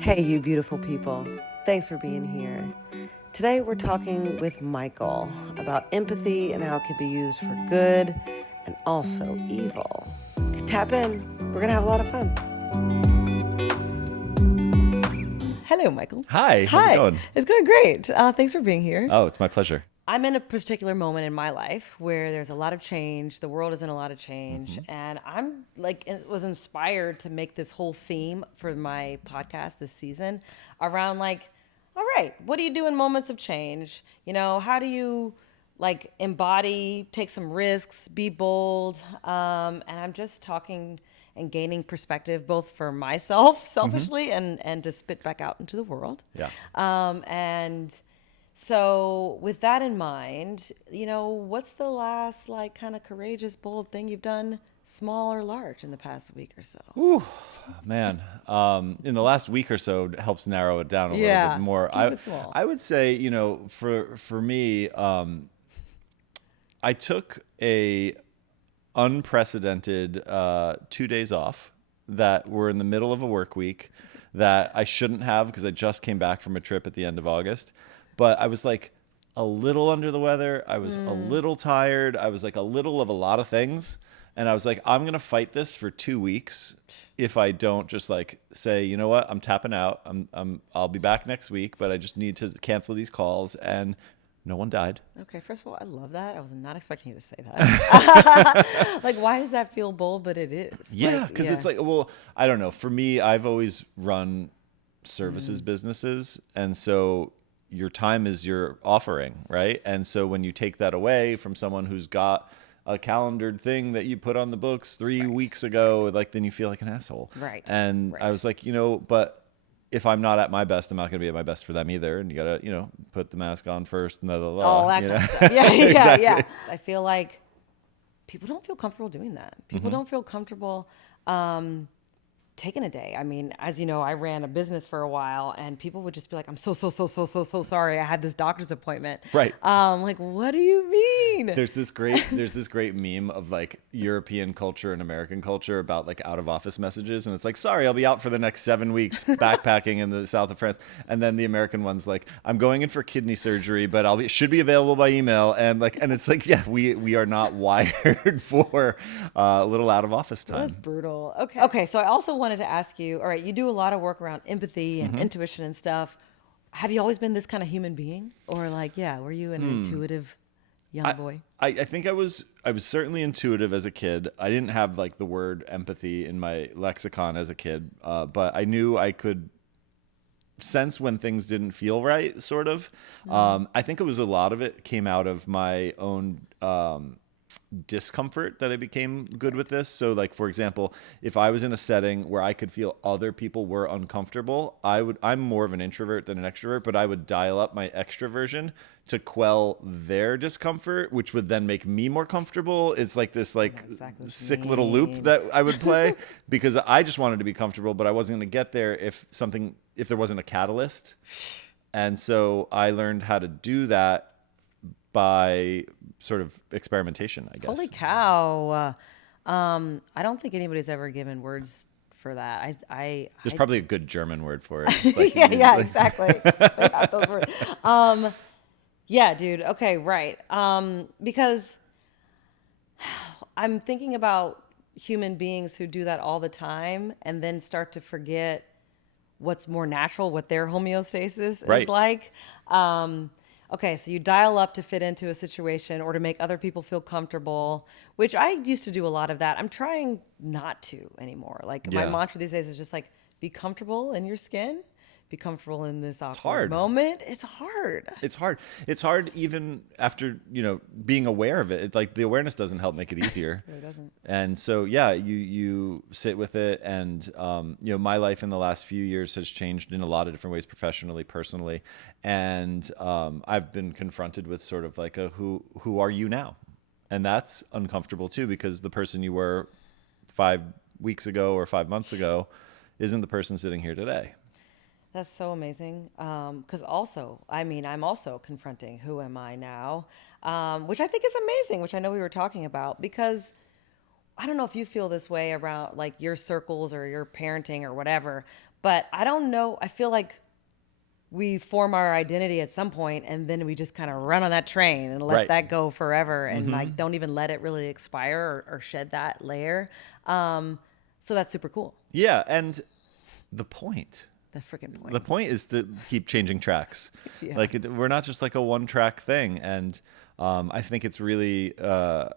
Hey, you beautiful people. Thanks for being here. Today we're talking with Michael about empathy and how it can be used for good and also evil. Tap in. We're going to have a lot of fun. Hello, Michael. Hi, how's it Hi. going? It's going great. Thanks for being here. Oh, it's my pleasure. I'm in a particular moment in my life where there's a lot of change. The world is in a lot of change. And I'm was inspired to make this whole theme for my podcast this season around all right, what do you do in moments of change? How do you embody, take some risks, be bold? And I'm just talking and gaining perspective both for myself selfishly and to spit back out into the world. Yeah. And so with that in mind, what's the last kind of courageous, bold thing you've done, small or large, in the past week or so? Ooh, man. In the last week or so, it helps narrow it down a little bit more. Keep it small. I would say, for me, I took a unprecedented 2 days off that were in the middle of a work week that I shouldn't have because I just came back from a trip at the end of August. But I was like a little under the weather. I was a little tired. I was like a little of a lot of things. And I was like, I'm going to fight this for 2 weeks if I don't just say, you know what, I'm tapping out. I'll be back next week, but I just need to cancel these calls. And no one died. Okay, first of all, I love that. I was not expecting you to say that. Why does that feel bold? But it is. Yeah, because it's well, I don't know. For me, I've always run services businesses. And so your time is your offering, right? And so when you take that away from someone who's got a calendared thing that you put on the books 3 weeks ago, then you feel like an asshole. Right. And I was like, but if I'm not at my best, I'm not going to be at my best for them either. And you got to, put the mask on first. All that kind of stuff. Yeah, Exactly. yeah. I feel like people don't feel comfortable doing that. People don't feel comfortable taking a day. I mean, as you know, I ran a business for a while, and people would just be like, "I'm so sorry. I had this doctor's appointment." Right. What do you mean? There's this great meme of European culture and American culture about out of office messages, and it's like, sorry, I'll be out for the next 7 weeks backpacking in the south of France, and then the American one's like, I'm going in for kidney surgery, but should be available by email, and it's like, yeah, we are not wired for a little out of office time. That's brutal. Okay. So I also wanted to ask you. All right, you do a lot of work around empathy and intuition and stuff. Have you always been this kind of human being, or were you an intuitive young boy? I think I was certainly intuitive as a kid. I didn't have the word empathy in my lexicon as a kid, but I knew I could sense when things didn't feel right, sort of. I think it was a lot of it came out of my own discomfort that I became good with this. So for example, if I was in a setting where I could feel other people were uncomfortable, I'm more of an introvert than an extrovert, but I would dial up my extroversion to quell their discomfort, which would then make me more comfortable. It's this sick little loop that I would play because I just wanted to be comfortable, but I wasn't going to get there if there wasn't a catalyst. And so I learned how to do that by sort of experimentation, I guess. Holy cow. I don't think anybody's ever given words for that. There's probably a good German word for it. Yeah, exactly. They got those words. Yeah, dude. Okay, right. Because I'm thinking about human beings who do that all the time and then start to forget what's more natural, what their homeostasis is like. Okay, so you dial up to fit into a situation or to make other people feel comfortable, which I used to do a lot of that. I'm trying not to anymore. My mantra these days is just be comfortable in your skin, be comfortable in this awkward moment. It's hard. It's hard even after, being aware of it. The awareness doesn't help make it easier. It really doesn't. And so, yeah, you sit with it. And, my life in the last few years has changed in a lot of different ways, professionally, personally. And I've been confronted with sort of who are you now? And that's uncomfortable too, because the person you were 5 weeks ago or 5 months ago isn't the person sitting here today. That's so amazing. Because also, I'm also confronting who am I now, which I think is amazing, which I know we were talking about, because I don't know if you feel this way around your circles or your parenting or whatever, But I don't know. I feel like we form our identity at some point and then we just kind of run on that train and let Right. that go forever and like don't even let it really expire or shed that layer. So that's super cool. Yeah, and the point. The freaking point. The point is to keep changing tracks. Yeah. Like we're not just like a one-track thing, and I think it's really a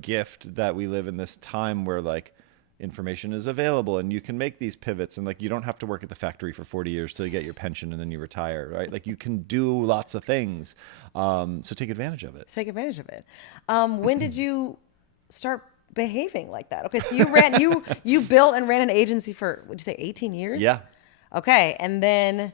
gift that we live in this time where like information is available and you can make these pivots, and like you don't have to work at the factory for 40 years to get your pension and then you retire, right? Like you can do lots of things. So take advantage of it. Take advantage of it. When did you start behaving like that? Okay, so you built and ran an agency for, what'd you say, 18 years? Yeah. Okay, and then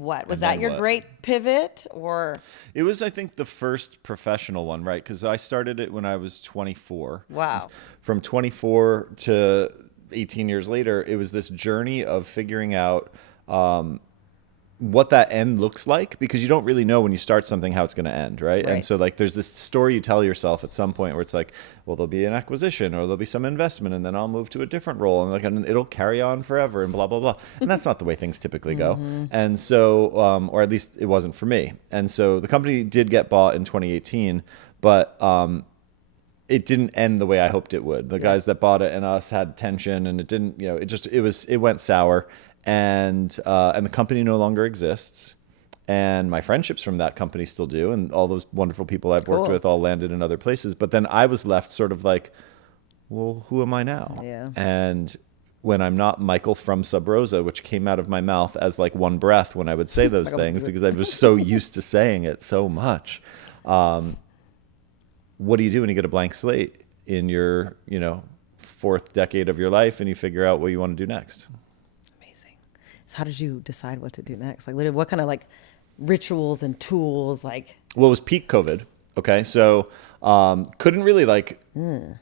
what? Was that then your what? great pivot, or? It was, I think, the first professional one, right? Because I started it when I was 24. Wow. From 24 to 18 years later, it was this journey of figuring out what that end looks like, because you don't really know when you start something how it's going to end, right? And so like there's this story you tell yourself at some point where it's like, well, there'll be an acquisition or there'll be some investment and then I'll move to a different role and like and it'll carry on forever and blah blah blah. And that's not the way things typically go. And so or at least it wasn't for me. And so the company did get bought in 2018, but it didn't end the way I hoped it would. The guys that bought it and us had tension, and it didn't, you know, it went sour. And the company no longer exists, and my friendships from that company still do, and all those wonderful people I've worked with all landed in other places. But then I was left sort of like, well, who am I now? Yeah. And when I'm not Michael from Sub Rosa, which came out of my mouth as like one breath when I would say those things because I was so used to saying it so much. What do you do when you get a blank slate in your, you know, fourth decade of your life and you figure out what you want to do next? So how did you decide what to do next? Like, literally, what kind of like rituals and tools? Like, well, it was peak COVID. Okay, so couldn't really like,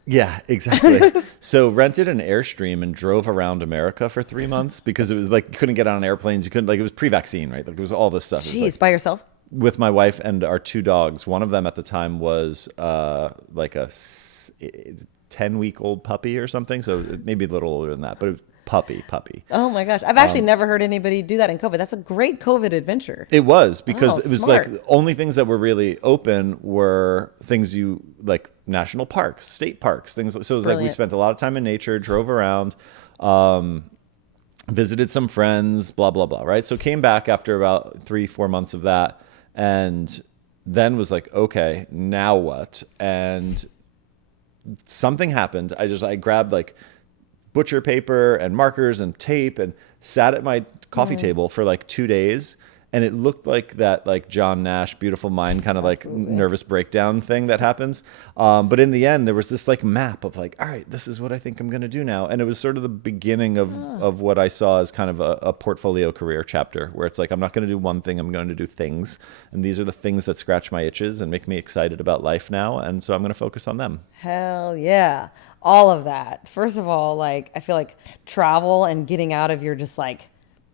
yeah, exactly. So rented an Airstream and drove around America for 3 months because it was like you couldn't get on airplanes. You couldn't, like, it was pre-vaccine, right? Like it was all this stuff. Jeez, like, by yourself? With my wife and our two dogs. One of them at the time was like a 10-week-old puppy or something. So maybe a little older than that, but it was puppy. Oh my gosh. I've actually never heard anybody do that in COVID. That's a great COVID adventure. It was, because it was smart. like the only things that were really open were things you like, national parks, state parks, things. So it was like we spent a lot of time in nature, drove around, visited some friends, blah, blah, blah. Right. So came back after about 3-4 months of that. And then was like, okay, now what? And something happened. I grabbed like butcher paper and markers and tape and sat at my coffee table for like 2 days. And it looked like that, like John Nash, Beautiful Mind kind of like nervous breakdown thing that happens. But in the end, there was this like map of like, all right, this is what I think I'm going to do now. And it was sort of the beginning of what I saw as kind of a portfolio career chapter, where it's like, I'm not going to do one thing, I'm going to do things. And these are the things that scratch my itches and make me excited about life now. And so I'm going to focus on them. Hell yeah. All of that. First of all, like, I feel like travel and getting out of your just like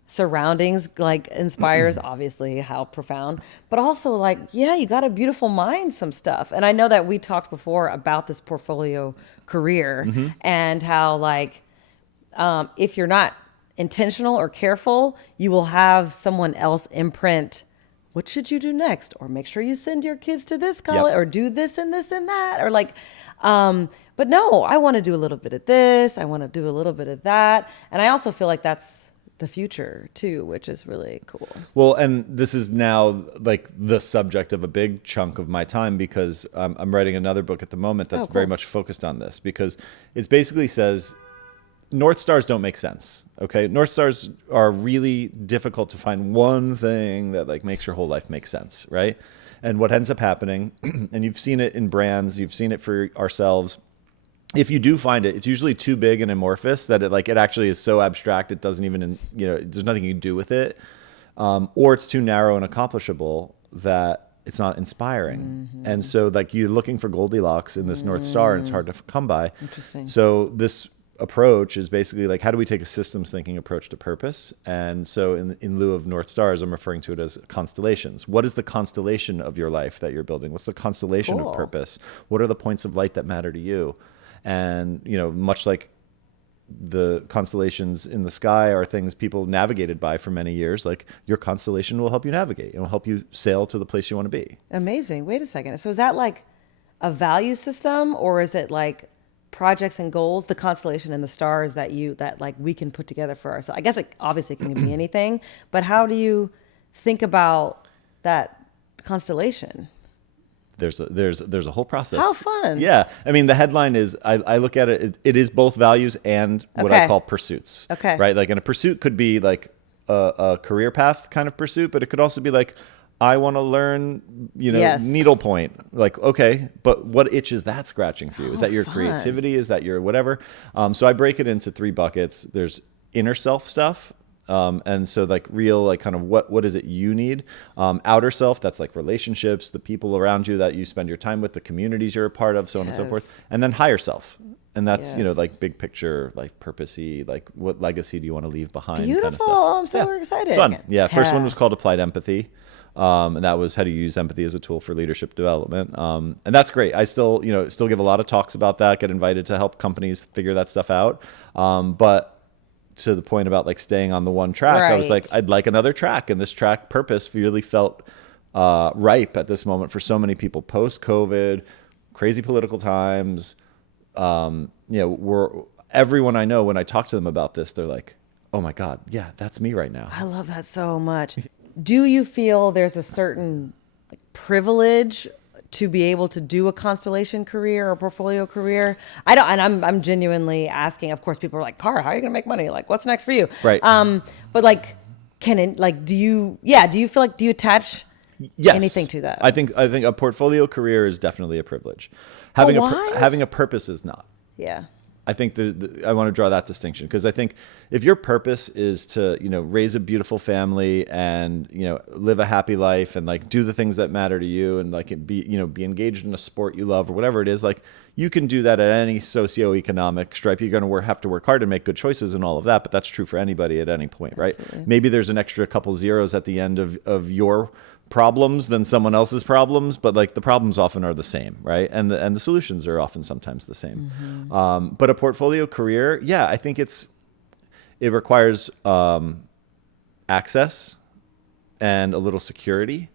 surroundings like inspires obviously how profound, but also like, yeah, you got a beautiful mind, some stuff. And I know that we talked before about this portfolio career and how like, if you're not intentional or careful, you will have someone else imprint, what should you do next? Or make sure you send your kids to this college or do this and this and that, or like, but no, I want to do a little bit of this. I want to do a little bit of that. And I also feel like that's the future too, which is really cool. Well, and this is now like the subject of a big chunk of my time, because I'm writing another book at the moment that's very much focused on this, because it basically says North Stars don't make sense. Okay. North Stars are really difficult to find one thing that like makes your whole life make sense. Right. And what ends up happening, and you've seen it in brands, you've seen it for ourselves. If you do find it, it's usually too big and amorphous that it actually is so abstract it doesn't even, there's nothing you can do with it. Or it's too narrow and accomplishable that it's not inspiring. And so like you're looking for Goldilocks in this North Star, and it's hard to come by. Interesting. So this approach is basically like, how do we take a systems thinking approach to purpose? And so in lieu of North Stars, I'm referring to it as constellations. What is the constellation of your life that you're building? What's the constellation of purpose? What are the points of light that matter to you? And, much like the constellations in the sky are things people navigated by for many years. Like your constellation will help you navigate. It will help you sail to the place you want to be. Amazing. Wait a second. So is that like a value system, or is it like projects and goals, the constellation and the stars that like we can put together for ourselves? I guess it obviously can be anything, but how do you think about that constellation? There's a whole process. How fun. Yeah. I mean, the headline is, I look at it, it is both values and what I call pursuits. Okay. Right? Like, and a pursuit could be like a career path kind of pursuit, but it could also be like, I want to learn, needlepoint. Like, okay, but what itch is that scratching for you? Is that your creativity? Is that your whatever? So I break it into 3 buckets. There's inner self stuff. And so like real, like kind of what is it you need? Outer self, that's like relationships, the people around you that you spend your time with, the communities you're a part of, so on and so forth. And then higher self. And that's, like big picture, life purpose-y, like what legacy do you want to leave behind? Beautiful. Kind of stuff. I'm so excited. It's fun. Yeah. First one was called Applied Empathy. And that was how to use empathy as a tool for leadership development. And that's great. I still give a lot of talks about that, get invited to help companies figure that stuff out. But to the point about like staying on the one track, I was like, I'd like another track. And this track purpose really felt ripe at this moment for so many people post-COVID, crazy political times. Everyone I know, when I talk to them about this, they're like, oh my God, yeah, that's me right now. I love that so much. Do you feel there's a certain privilege to be able to do a constellation career or portfolio career? I don't, and I'm genuinely asking. Of course, people are like, Cara, how are you gonna make money? Like, what's next for you? Right. But like, do you feel like, do you attach anything to that? I think a portfolio career is definitely a privilege. Having a purpose is not. Yeah. I think I want to draw that distinction, because I think if your purpose is to, raise a beautiful family and, live a happy life and like do the things that matter to you and like be engaged in a sport you love or whatever it is, like you can do that at any socioeconomic stripe. You're going to have to work hard to make good choices and all of that, but that's true for anybody at any point, right? Absolutely. Maybe there's an extra couple zeros at the end of your problems than someone else's problems, but like the problems often are the same, right? And the solutions are often sometimes the same. Mm-hmm. But a portfolio career, I think it requires access and a little security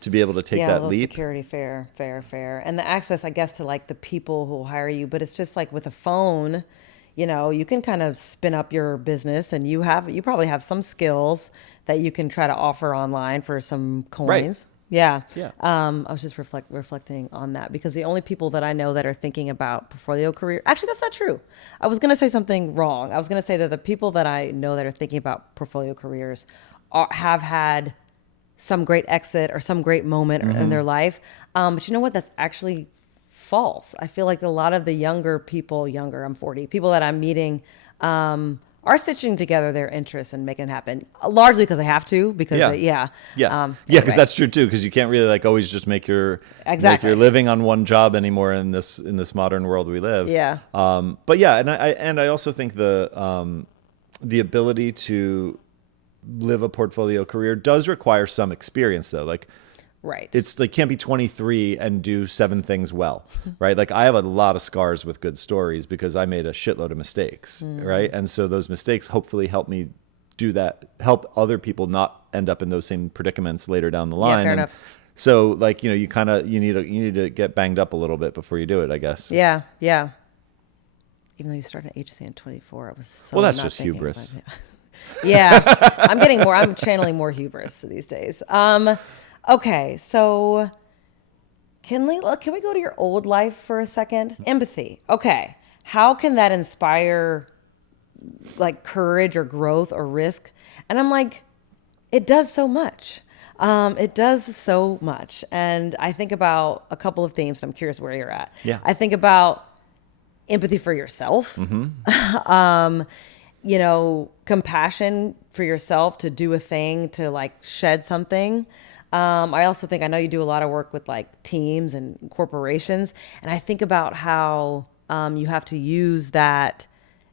to be able to take that leap. Security, fair. And the access, I guess, to like the people who will hire you, but it's just like with a phone, you can kind of spin up your business, and you probably have some skills that you can try to offer online for some coins. Right. Yeah. Yeah. I was just reflecting on that, because the only people that I know that are thinking about portfolio career, actually, that's not true. I was going to say something wrong. I was going to say that the people that I know that are thinking about portfolio careers have had some great exit or some great moment in their life. But you know what? That's actually false. I feel like a lot of the younger, I'm 40, people that I'm meeting, are stitching together their interests and making it happen, largely because they have to, because because that's true too, because you can't really like always just make your living on one job anymore in this modern world we live. But I also think the ability to live a portfolio career does require some experience, though. Like, right. It's like, can't be 23 and do 7 things well, right? Like, I have a lot of scars with good stories because I made a shitload of mistakes, right? And so those mistakes hopefully help me help other people not end up in those same predicaments later down the line. Yeah, fair enough. So like, you need to get banged up a little bit before you do it, I guess. Yeah. Even though you started an agency at 24, I was so that's not just hubris. I'm channeling more hubris these days. Okay, so can we go to your old life for a second? Empathy. Okay. How can that inspire like courage or growth or risk? And I'm like, it does so much. It does so much. And I think about a couple of themes. So I'm curious where you're at. Yeah. I think about empathy for yourself. Compassion for yourself to do a thing, to like shed something. I also think, I know you do a lot of work with like teams and corporations, and I think about how you have to use that.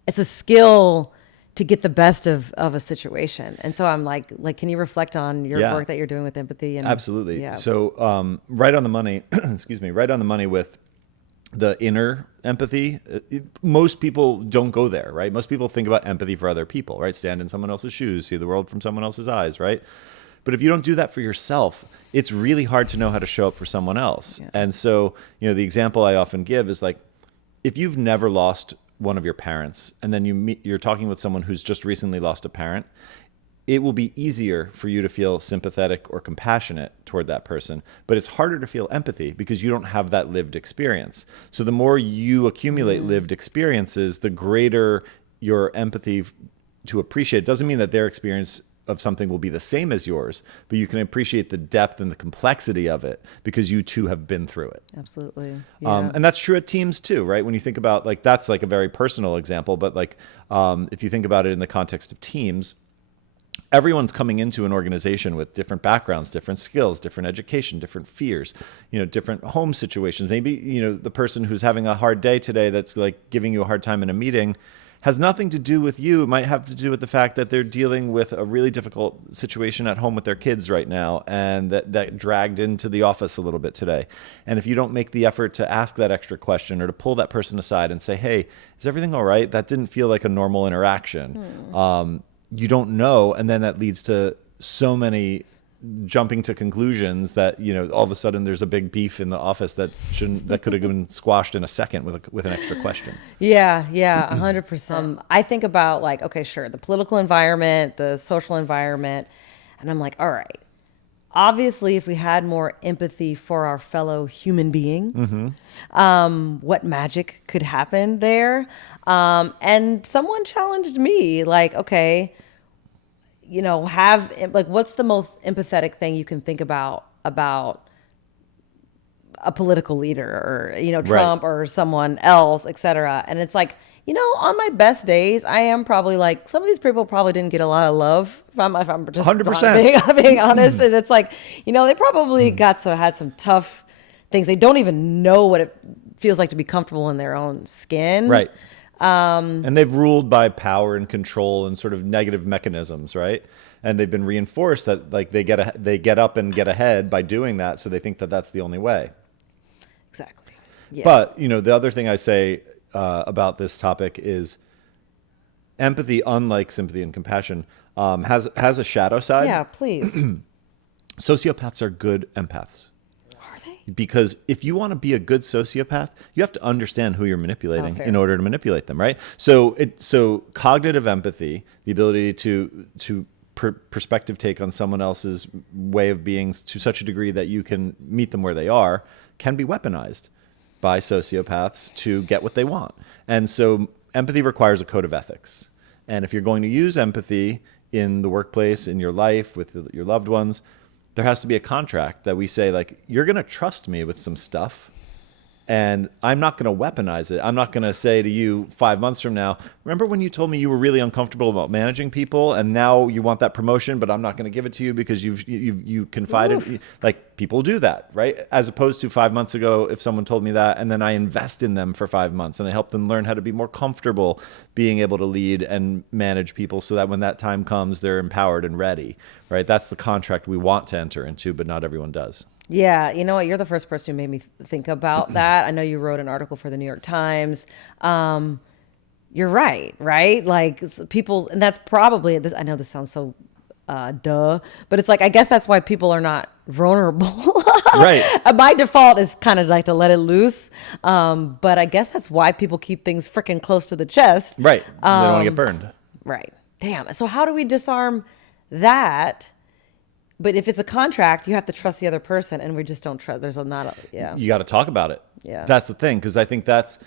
It's a skill to get the best of a situation. And so I'm like, can you reflect on your work that you're doing with empathy? And absolutely. So right on the money, right on the money with the inner empathy. Most people don't go there, right? Most people think about empathy for other people, right? Stand in someone else's shoes, see the world from someone else's eyes, right? But if you don't do that for yourself, it's really hard to know how to show up for someone else. Yeah. And so, the example I often give is like, if you've never lost one of your parents and then you're talking with someone who's just recently lost a parent, it will be easier for you to feel sympathetic or compassionate toward that person, but it's harder to feel empathy because you don't have that lived experience. So the more you accumulate lived experiences, the greater your empathy to appreciate. It doesn't mean that their experience of something will be the same as yours, but you can appreciate the depth and the complexity of it because you too have been through it. Absolutely. Yeah. And that's true at teams too, right? When you think about, like, that's like a very personal example, but like, if you think about it in the context of teams, everyone's coming into an organization with different backgrounds, different skills, different education, different fears, different home situations. Maybe, the person who's having a hard day today that's like giving you a hard time in a meeting has nothing to do with you. It might have to do with the fact that they're dealing with a really difficult situation at home with their kids right now, and that dragged into the office a little bit today. And if you don't make the effort to ask that extra question or to pull that person aside and say, hey, is everything all right? That didn't feel like a normal interaction. You don't know, and then that leads to so many jumping to conclusions that all of a sudden there's a big beef in the office that could have been squashed in a second with an extra question. Yeah, 100%. I think about, like, okay, sure, the political environment, the social environment, and I'm like, all right, obviously if we had more empathy for our fellow human being, what magic could happen there? And someone challenged me, like, okay, what's the most empathetic thing you can think about a political leader or, Trump or someone else, et cetera. And it's like, on my best days, I am probably like, some of these people probably didn't get a lot of love, if I'm just 100%. being honest. And it's like, they probably had some tough things. They don't even know what it feels like to be comfortable in their own skin. Right. And they've ruled by power and control and sort of negative mechanisms, right? And they've been reinforced that, like, they get up and get ahead by doing that, so they think that that's the only way. Exactly. Yeah. But the other thing I say about this topic is empathy, unlike sympathy and compassion, has a shadow side. Yeah, please. Sociopaths are good empaths. Because if you want to be a good sociopath, you have to understand who you're manipulating in order to manipulate them, right? So cognitive empathy, the ability to perspective take on someone else's way of being to such a degree that you can meet them where they are, can be weaponized by sociopaths to get what they want. And so empathy requires a code of ethics. And if you're going to use empathy in the workplace, in your life, with your loved ones, there has to be a contract that we say, like, you're going to trust me with some stuff, and I'm not going to weaponize it. I'm not going to say to you 5 months from now, remember when you told me you were really uncomfortable about managing people, and now you want that promotion, but I'm not going to give it to you because you confided. Oof. Like, people do that, right? As opposed to 5 months ago, if someone told me that, and then I invest in them for 5 months, and I help them learn how to be more comfortable being able to lead and manage people, so that when that time comes, they're empowered and ready, right? That's the contract we want to enter into, but not everyone does. Yeah, you know what? You're the first person who made me think about that. I know you wrote an article for the New York Times. You're right? Like, people, and that's probably this. I know this sounds so duh, but it's like, I guess that's why people are not vulnerable. Right. My default is kind of like to let it loose, but I guess that's why people keep things freaking close to the chest. Right. They don't want to get burned. Right. Damn. So how do we disarm that? But if it's a contract, you have to trust the other person, and we just don't trust. You got to talk about it. Yeah. That's the thing, because I think that's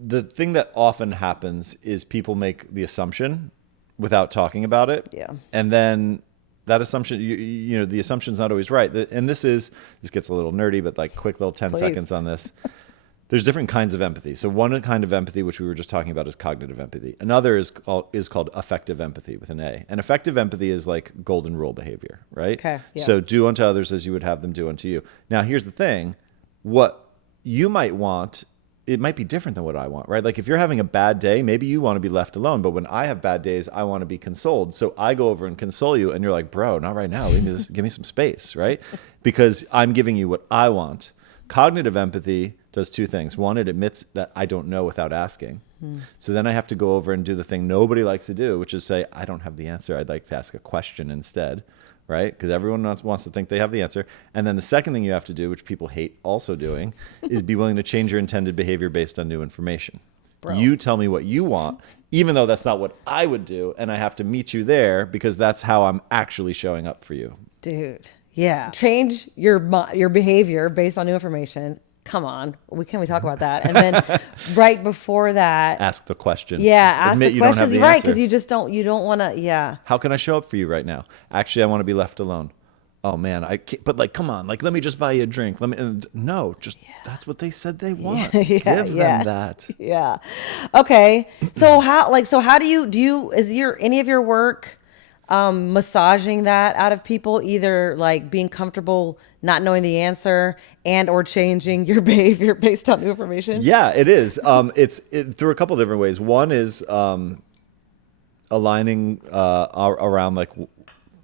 the thing that often happens is people make the assumption without talking about it. Yeah. And then that assumption, the assumption's not always right. And this gets a little nerdy, but like quick little 10 seconds on this. There's different kinds of empathy. So one kind of empathy, which we were just talking about, is cognitive empathy. Another is called effective empathy with an A. And effective empathy is like golden rule behavior, right? Okay. Yeah. So do unto others as you would have them do unto you. Now, here's the thing. What you might want, it might be different than what I want, right? Like, if you're having a bad day, maybe you want to be left alone. But when I have bad days, I want to be consoled. So I go over and console you, and you're like, bro, not right now. Give me some space, right? Because I'm giving you what I want. Cognitive empathy does two things. One, it admits that I don't know without asking. So then I have to go over and do the thing nobody likes to do, which is say, I don't have the answer. I'd like to ask a question instead, right? Because everyone wants to think they have the answer. And then the second thing you have to do, which people hate also doing, is be willing to change your intended behavior based on new information. Bro. You tell me what you want, even though that's not what I would do. And I have to meet you there because that's how I'm actually showing up for you. Dude. Yeah. Change your behavior based on new information. Come on. Can we talk about that? And then right before that, Ask the question. Yeah, ask Admit the you don't have questions. the Right, answer. because you don't want to, yeah. How can I show up for you right now? Actually, I want to be left alone. Oh man, I can't, but like, come on, like, let me just buy you a drink. No, just that's what they said they want. Give them that. Yeah. Okay. So how do you, is any of your work massaging that out of people, either like being comfortable not knowing the answer and or changing your behavior based on new information? Yeah, it is. It's through a couple different ways. One is aligning around like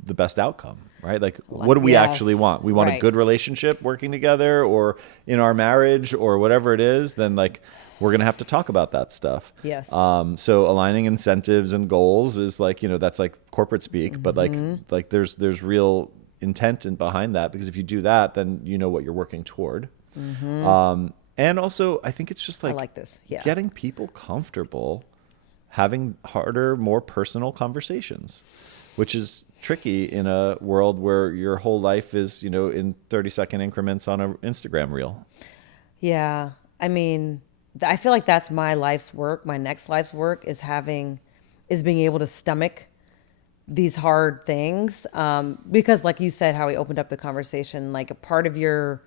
the best outcome, right? Like, what do we actually want? We want a good relationship working together, or in our marriage, or whatever it is. Then like, we're going to have to talk about that stuff. Yes. So aligning incentives and goals is like, that's like corporate speak, but like there's real intent behind that, because if you do that, then you know what you're working toward. And also, I think it's just like, I like this. Yeah. Getting people comfortable having harder, more personal conversations, which is tricky in a world where your whole life is, in 30-second increments on an Instagram reel. Yeah. I mean, I feel like that's my life's work. My next life's work is being able to stomach these hard things. Because like you said, how we opened up the conversation, like a part of your,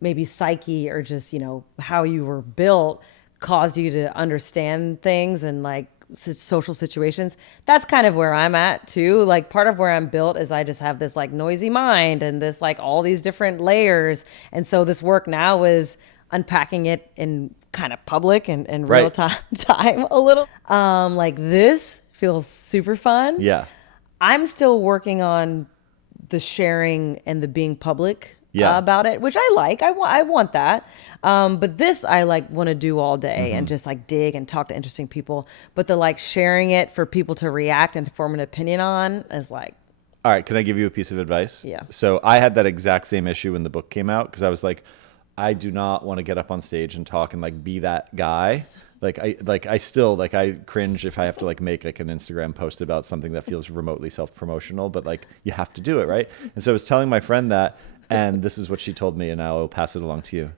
maybe psyche, or just, how you were built, caused you to understand things and like social situations. That's kind of where I'm at too. Like, part of where I'm built is I just have this like noisy mind and this like all these different layers. And so this work now is unpacking it in kind of public and real time a little. Like, this feels super fun. Yeah. I'm still working on the sharing and the being public about it, which I like. I want that. But this I like want to do all day and just like dig and talk to interesting people. But the like sharing it for people to react and to form an opinion on is like. All right. Can I give you a piece of advice? Yeah. So I had that exact same issue when the book came out, because I was like, I do not want to get up on stage and talk and like be that guy. I cringe if I have to like make like an Instagram post about something that feels remotely self-promotional, but like you have to do it, right? And so I was telling my friend that, and this is what she told me, and now I'll pass it along to you.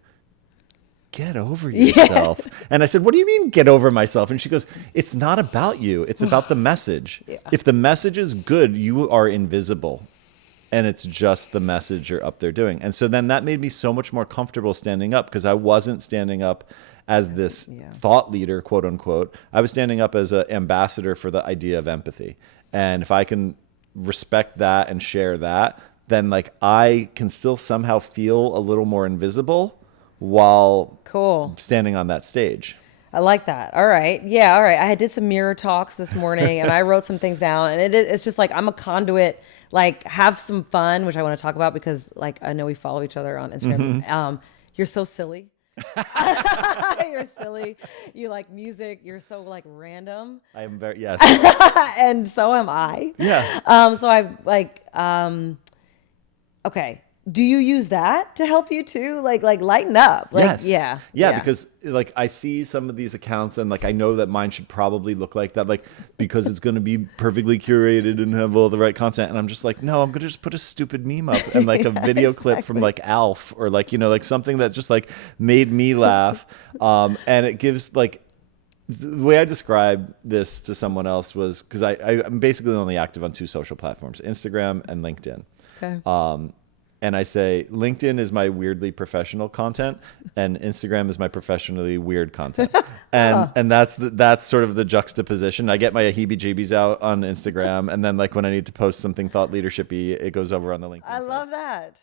Get over yourself. Yeah. And I said, what do you mean get over myself? And she goes, it's not about you. It's about the message. Yeah. If the message is good, you are invisible. And it's just the message you're up there doing. And so then that made me so much more comfortable standing up, because I wasn't standing up as this thought leader, quote unquote. I was standing up as an ambassador for the idea of empathy. And if I can respect that and share that, then like I can still somehow feel a little more invisible while standing on that stage. I like that. All right. Yeah. All right. I did some mirror talks this morning and I wrote some things down, and it's just like, I'm a conduit, like have some fun, which I want to talk about because like, I know we follow each other on Instagram. You're so silly. You're silly. You like music. You're so like random. I am very, yes. And so am I. Yeah. So I like, okay. Do you use that to help you too? Like lighten up. Like, yes. Yeah. Because like I see some of these accounts and like I know that mine should probably look like that, like because it's going to be perfectly curated and have all the right content. And I'm just like, no, I'm going to just put a stupid meme up and like a video clip from like Alf, or like, like something that just like made me laugh. And it gives like, the way I described this to someone else was, because I'm basically only active on two social platforms, Instagram and LinkedIn. Okay. And I say LinkedIn is my weirdly professional content, and Instagram is my professionally weird content. And that's sort of the juxtaposition. I get my heebie-jeebies out on Instagram, and then like when I need to post something thought leadership-y, it goes over on the LinkedIn I side. love that.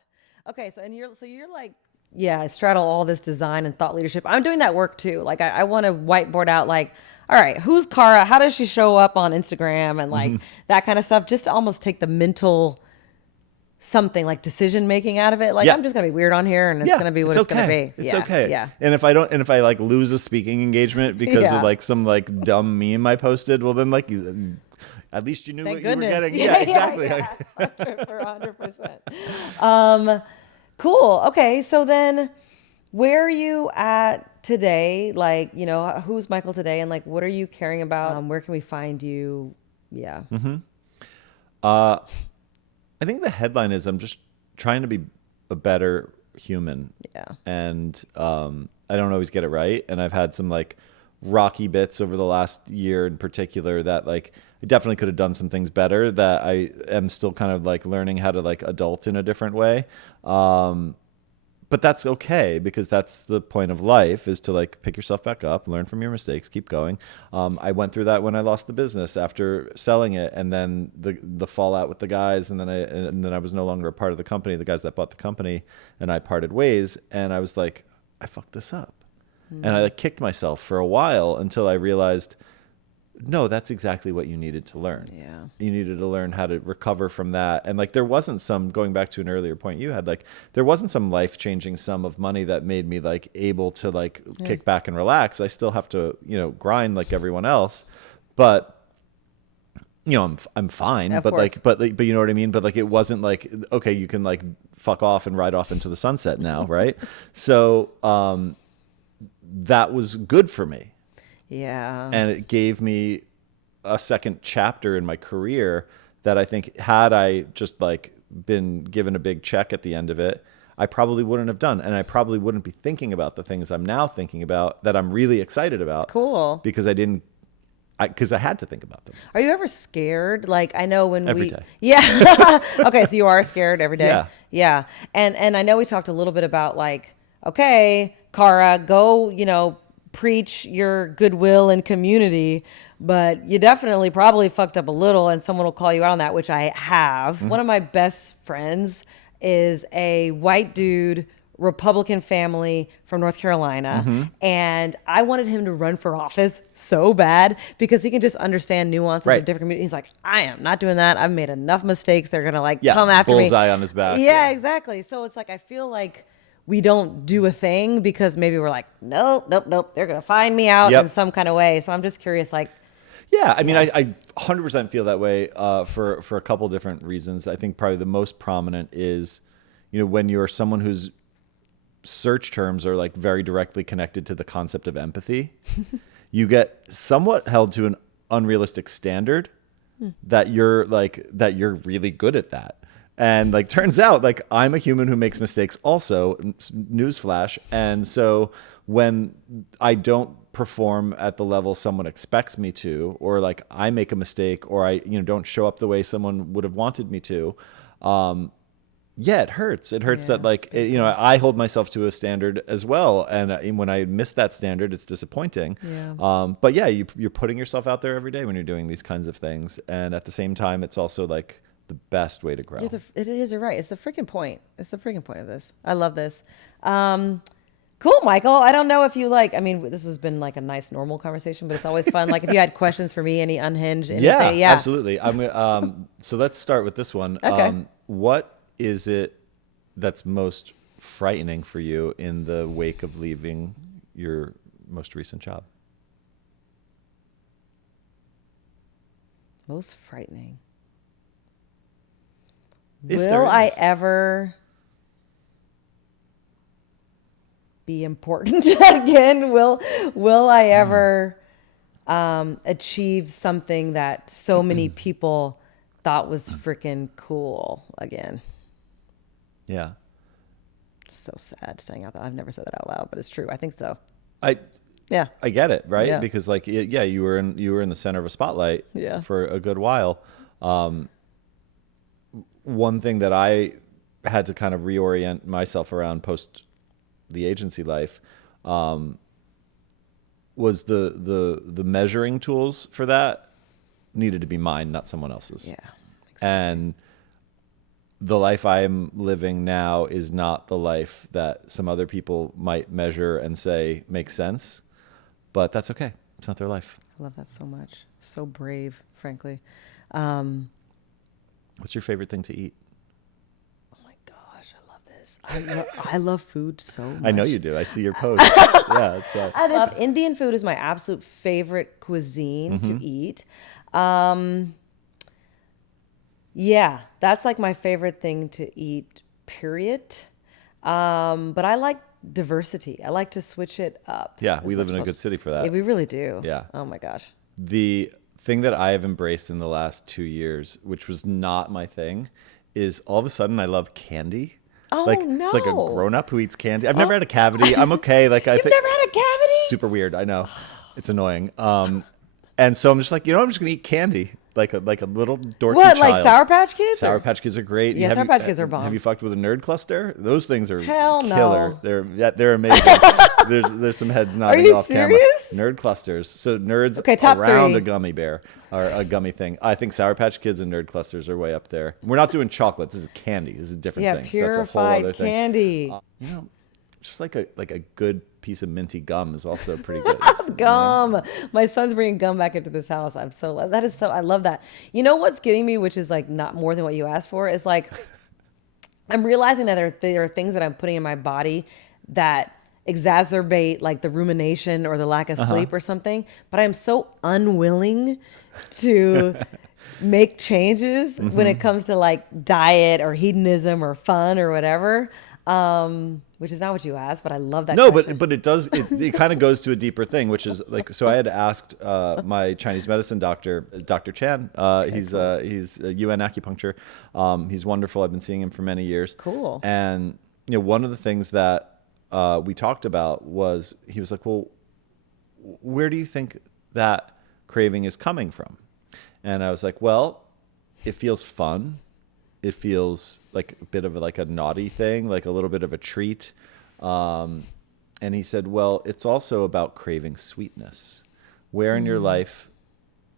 Okay, so you're like, I straddle all this design and thought leadership. I'm doing that work too. Like I want to whiteboard out like, all right, who's Cara? How does she show up on Instagram and like that kind of stuff, just to almost take the mental something like decision making out of it. Like Yeah. I'm just gonna be weird on here, and it's gonna be what it's gonna be. It's Yeah, okay. yeah, And if I like lose a speaking engagement because Yeah. of like some like dumb meme I posted, well then like at least you knew Thank what you were goodness. getting. Yeah, exactly. Yeah. 100%. Cool. Okay, so then where are you at today? Like, who's Michael today, and like, what are you caring about? Where can we find you? Yeah. I think the headline is I'm just trying to be a better human. Yeah. And I don't always get it right. And I've had some like rocky bits over the last year in particular that like I definitely could have done some things better that I am still kind of like learning how to like adult in a different way. But that's okay because that's the point of life is to like pick yourself back up, learn from your mistakes, keep going. I went through that when I lost the business after selling it, and then the fallout with the guys, and then I was no longer a part of the company. The guys that bought the company and I parted ways, and I was like, I fucked this up, and I like kicked myself for a while until I realized, no, that's exactly what you needed to learn. Yeah. You needed to learn how to recover from that. And like, there wasn't some, going back to an earlier point you had, like, there wasn't some life-changing sum of money that made me like able to like kick back and relax. I still have to, grind like everyone else, but I'm fine, Of but course. but you know what I mean? But like, it wasn't like, okay, you can like fuck off and ride off into the sunset now. Right. So, that was good for me. Yeah. And it gave me a second chapter in my career that I think had I just like been given a big check at the end of it, I probably wouldn't have done. And I probably wouldn't be thinking about the things I'm now thinking about that I'm really excited about. Cool. Because because I had to think about them. Are you ever scared? Like I know when Every day. Yeah. Okay, so you are scared every day. Yeah. Yeah. And I know we talked a little bit about like, okay, Cara, go, preach your goodwill and community, but you definitely probably fucked up a little, and someone will call you out on that, which I have. One of my best friends is a white dude, Republican family from North Carolina. And I wanted him to run for office so bad because he can just understand nuances Right. of different communities. He's like, I am not doing that. I've made enough mistakes. They're going to like Yeah, come after me. bullseye on his back. Yeah, exactly. So it's like, I feel like we don't do a thing because maybe we're like, nope. They're going to find me out Yep. in some kind of way. So I'm just curious, like, Yeah, I mean, I 100% feel that way for a couple different reasons. I think probably the most prominent is, when you're someone whose search terms are like very directly connected to the concept of empathy, you get somewhat held to an unrealistic standard that you're really good at that. And like, turns out like I'm a human who makes mistakes also, newsflash. And so when I don't perform at the level someone expects me to, or like I make a mistake, or I, don't show up the way someone would have wanted me to, yeah, it hurts. It hurts that like, I hold myself to a standard as well. And when I miss that standard, it's disappointing. Yeah. But yeah, you're putting yourself out there every day when you're doing these kinds of things. And at the same time, it's also like the best way to grow. it is, you're right. It's the freaking point. It's the freaking point of this. I love this. Cool, Michael. I don't know if you this has been like a nice normal conversation, but it's always fun. Like if you had questions for me, any unhinged, anything. Yeah, absolutely. So let's start with this one. Okay. What is it that's most frightening for you in the wake of leaving your most recent job? Most frightening. If Will there I is. ever be important again? Will I ever achieve something that so many people thought was freaking cool again? Yeah. So sad saying out that. I've never said that out loud, but it's true. I think so. I get it, right? Yeah. Because like, yeah, you were in the center of a spotlight Yeah. for a good while. One thing that I had to kind of reorient myself around post the agency life was the measuring tools for that needed to be mine, not someone else's. Yeah. And the life I'm living now is not the life that some other people might measure and say makes sense, but that's okay. It's not their life. I love that so much. So brave, frankly. What's your favorite thing to eat? I love food so much. I know you do. I see your posts. Yeah, it's I love Indian food is my absolute favorite cuisine to eat. Yeah, that's like my favorite thing to eat, period. But I like diversity. I like to switch it up. yeah. as We live much in a as good city for possible. that. Yeah, we really do. Yeah. Oh my gosh. The thing that I have embraced in the last 2 years, which was not my thing, is all of a sudden I love candy. Oh, Like it's like a no. grown-up who eats candy. I've never had a cavity. I'm okay. Like I You've think never had a cavity? super weird. I know. It's annoying. And so I'm just like, I'm just gonna eat candy. Like a little dorky What, child. like Sour Patch Kids? Sour or- Patch Kids are great. Yeah, Have Sour you- Patch Kids are bomb. Have you fucked with a nerd cluster? Those things are Hell no. killer. They're amazing. there's some heads nodding you off serious? camera. Nerd clusters. So nerds Okay, top around three. a gummy bear are a gummy thing. I think Sour Patch Kids and nerd clusters are way up there. We're not doing chocolate. This is candy. This is a different Yeah, thing. So that's a whole other purified thing. candy. Just like a good piece of minty gum is also pretty good. It's, Gum. My son's bringing gum back into this house. I love that. You know what's getting me, which is like not more than what you asked for, is like I'm realizing that there are things that I'm putting in my body that exacerbate like the rumination or the lack of sleep or something, but I'm so unwilling to make changes when it comes to like diet or hedonism or fun or whatever. Which is not what you asked, but I love that. No, question. but it does. It kind of goes to a deeper thing, which is like. So I had asked my Chinese medicine doctor, Dr. Chan. He's a UN acupuncture. He's wonderful. I've been seeing him for many years. Cool. And one of the things that we talked about was he was like, well, where do you think that craving is coming from? And I was like, well, it feels fun. It feels like a bit of like a naughty thing, like a little bit of a treat. And he said, well, it's also about craving sweetness. Where in your life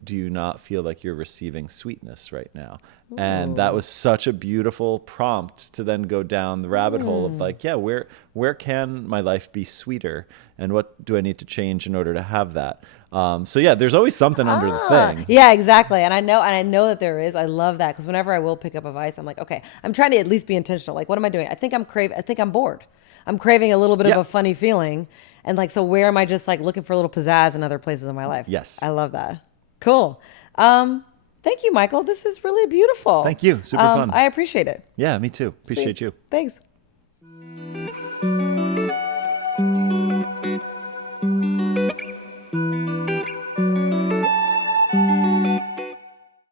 do you not feel like you're receiving sweetness right now? And that was such a beautiful prompt to then go down the rabbit hole of like, yeah, where can my life be sweeter? And what do I need to change in order to have that? So yeah, there's always something under the thing. Yeah, exactly. And I know that there is. I love that because whenever I will pick up a vice, I'm like, okay, I'm trying to at least be intentional. Like, what am I doing? I think I'm bored. I'm craving a little bit of Yeah. a funny feeling. And like, so where am I just like looking for a little pizzazz in other places in my life? Yes. I love that. Cool. Thank you, Michael. This is really beautiful. Thank you. Super fun. I appreciate it. Yeah, me too. Appreciate Sweet. you. Thanks.